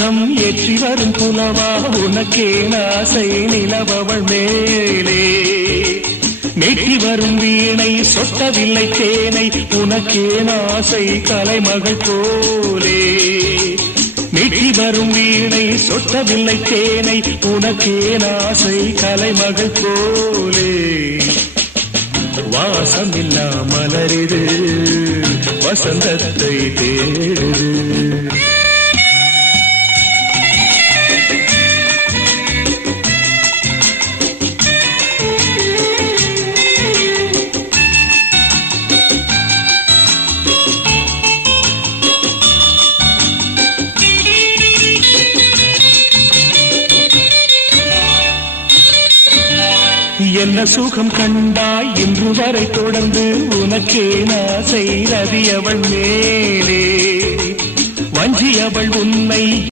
தீபம் ஏற்றி வரும் புலவா உனக்கே ஆசை நிலவவள் மேலே மேற்றி வரும் வீணை சொட்டவில்லை தேனை உனக்கே ஆசை கலைமகள் போலே மேற்றி வரும் வீணை சொட்டவில்லை தேனை உனக்கே ஆசை கலைமகள் போலே வாசமில்லா மலரிது வசந்தத்தை தேடுது என்ன சுகம் கண்டாய் இன்று வரை தொடர்ந்து உனக்கே ஆசை ரதியவள் மேலே வஞ்சியவள் உன்னை